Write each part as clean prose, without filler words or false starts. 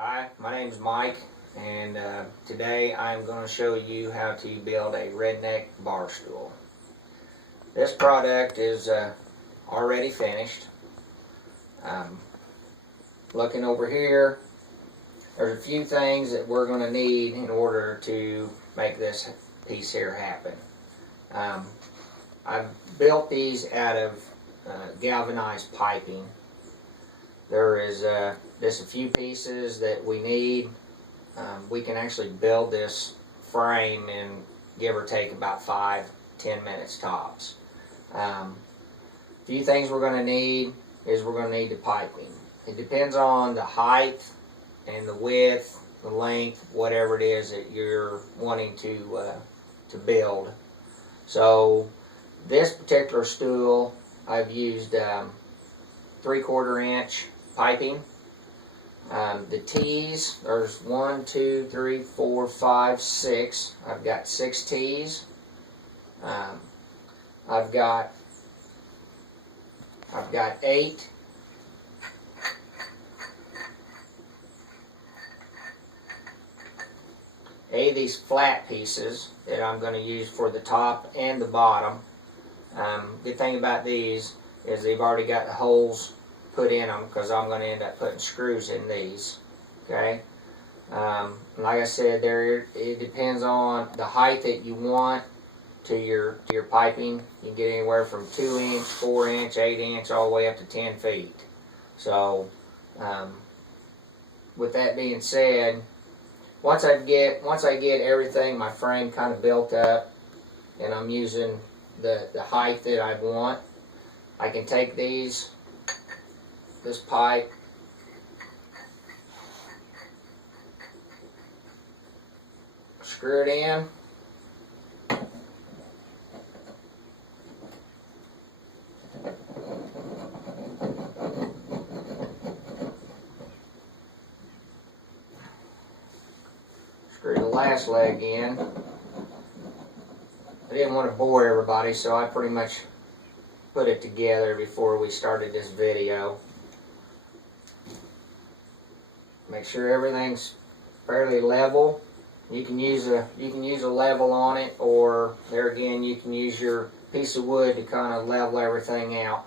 Hi, my name is Mike, and today I'm going to show you how to build a redneck bar stool. This product is already finished. Looking over here, there's a few things that we're going to need in order to make this piece here happen. I've built these out of galvanized piping. There is just a few pieces that we need. We can actually build this frame in give or take about 5-10 minutes tops. Few things we're going to need is we're going to need the piping. It depends on the height and the width, the length, whatever it is that you're wanting to build. So this particular stool, I've used 3/4 inch piping. The T's, there's 1, 2, 3, 4, 5, 6. I've got 6 T's. I've got 8. Eight of these flat pieces that I'm going to use for the top and the bottom. Good thing about these is they've already got the holes put in them because I'm going to end up putting screws in these. Okay. Like I said, it depends on the height that you want to your piping. You can get anywhere from 2 inch, 4 inch, 8 inch, all the way up to 10 feet. So, with that being said, once I get everything, my frame kind of built up, and I'm using the height that I want, I can take this pipe, screw it in, screw the last leg in. I didn't want to bore everybody, so I pretty much put it together before we started this video. Make sure everything's fairly level. You can use a level on it, or there again you can use your piece of wood to kind of level everything out.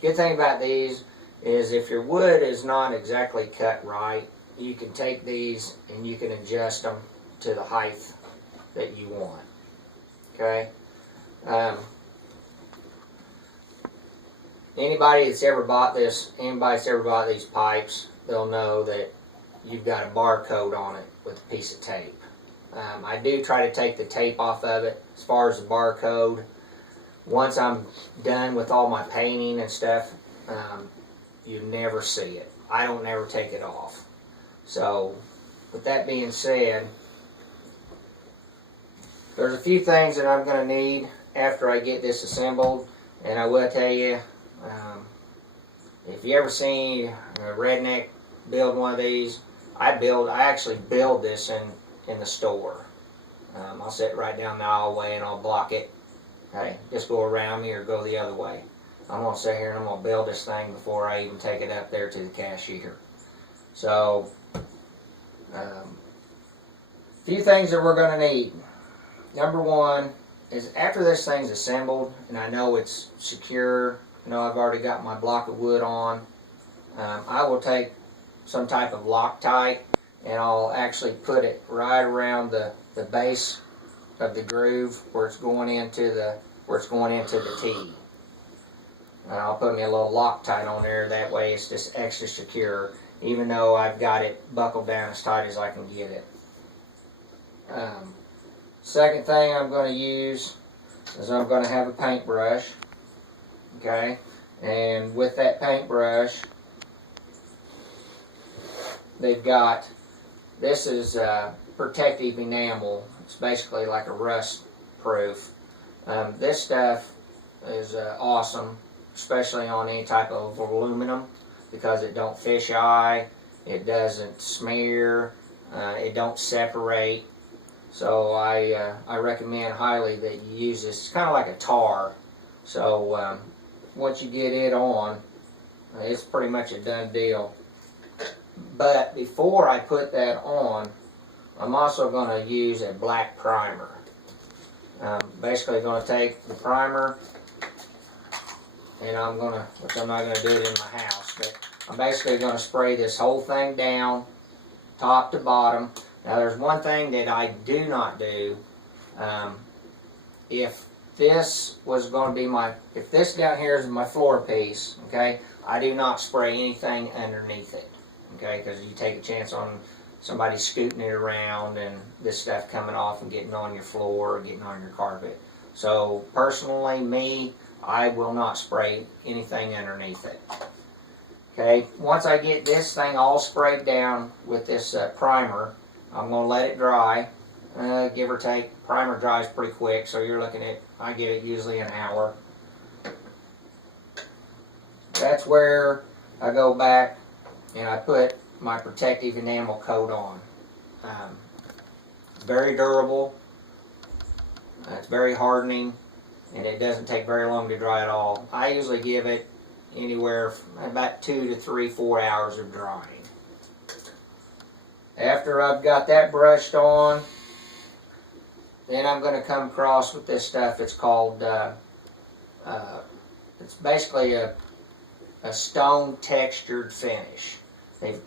Good thing about these is if your wood is not exactly cut right, you can take these and you can adjust them to the height that you want. Okay. Anybody that's ever bought these pipes, they'll know that you've got a barcode on it with a piece of tape. I do try to take the tape off of it as far as the barcode. Once I'm done with all my painting and stuff, you never see it. I don't never take it off. So, with that being said, there's a few things that I'm going to need after I get this assembled, and I will tell you, if you ever seen a redneck build one of these, I actually build this in the store. I'll sit right down the hallway and I'll block it. Okay, just go around me or go the other way. I'm going to sit here and I'm going to build this thing before I even take it up there to the cashier. So, few things that we're going to need. Number one is after this thing's assembled and I know it's secure, I know I've already got my block of wood on, I will take some type of Loctite and I'll actually put it right around the base of the groove where it's going into the T. And I'll put me a little Loctite on there, that way it's just extra secure, even though I've got it buckled down as tight as I can get it. Second thing I'm going to use is I'm going to have a paintbrush. Okay, and with that paintbrush, they've got, this is protective enamel. It's basically like a rust proof. This stuff is awesome, especially on any type of aluminum, because it don't fish eye, it doesn't smear, it don't separate. So I recommend highly that you use this. It's kind of like a tar. So once you get it on, it's pretty much a done deal. But before I put that on, I'm also going to use a black primer. Basically going to take the primer, and which I'm not going to do it in my house, but I'm basically going to spray this whole thing down, top to bottom. Now there's one thing that I do not do. If this was going to be if this down here is my floor piece, okay, I do not spray anything underneath it, okay, because you take a chance on somebody scooting it around and this stuff coming off and getting on your floor or getting on your carpet. So personally, me, I will not spray anything underneath it. Okay, once I get this thing all sprayed down with this primer, I'm going to let it dry. Give or take, primer dries pretty quick, so you're looking at, I get it usually an hour. That's where I go back and I put my protective enamel coat on. It's very durable, it's very hardening, and it doesn't take very long to dry at all. I usually give it anywhere from about 2 to 3, 4 hours of drying. After I've got that brushed on, then I'm going to come across with this stuff. It's called, it's basically a stone textured finish.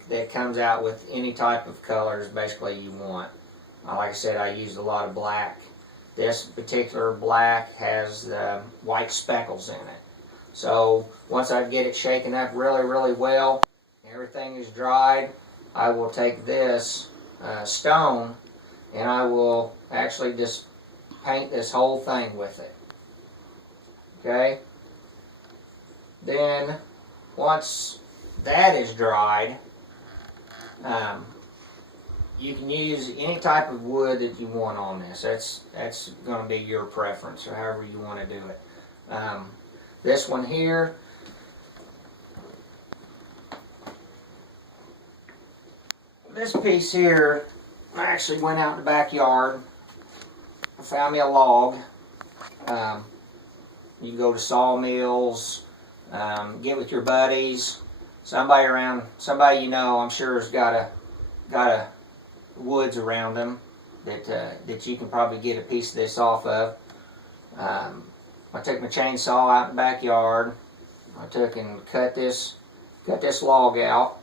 That comes out with any type of colors basically you want. Like I said, I used a lot of black. This particular black has white speckles in it. So once I get it shaken up really, really well, everything is dried, I will take this stone and I will actually just paint this whole thing with it. Okay? Then, once that is dried, you can use any type of wood that you want on this. That's going to be your preference, or however you want to do it. This one here, this piece here, I actually went out in the backyard. I found me a log. You can go to sawmills, get with your buddies. Somebody you know, I'm sure has got a woods around them that you can probably get a piece of this off of. I took my chainsaw out in the backyard. I took and cut this log out,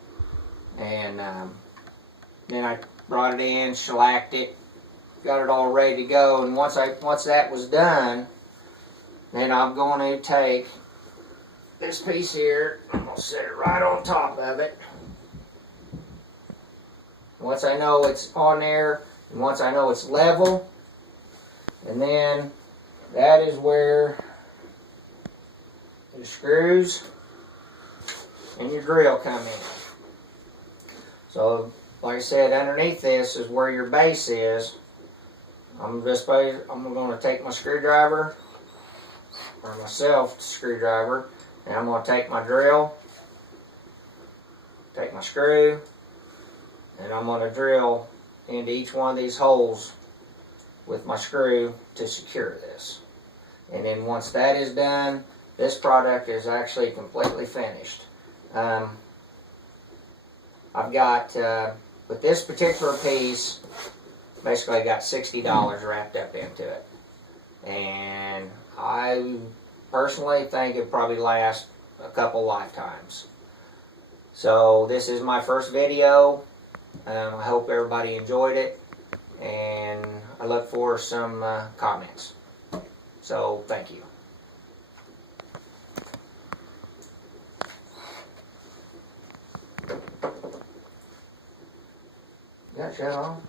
and then I brought it in, shellacked it, got it all ready to go. And once that was done, then I'm going to take this piece here, I'm going to set it right on top of it. Once I know it's on there, and once I know it's level, and then that is where your screws and your drill come in. So, like I said, underneath this is where your base is. I'm going to take my screwdriver, or my self screwdriver, and I'm going to take my drill, take my screw, and I'm going to drill into each one of these holes with my screw to secure this. And then once that is done, this product is actually completely finished. I've got, with this particular piece, basically I got $60 wrapped up into it. And I personally think it probably lasts a couple lifetimes. So this is my first video. I hope everybody enjoyed it, and I look for some comments. So thank you. Got shut on?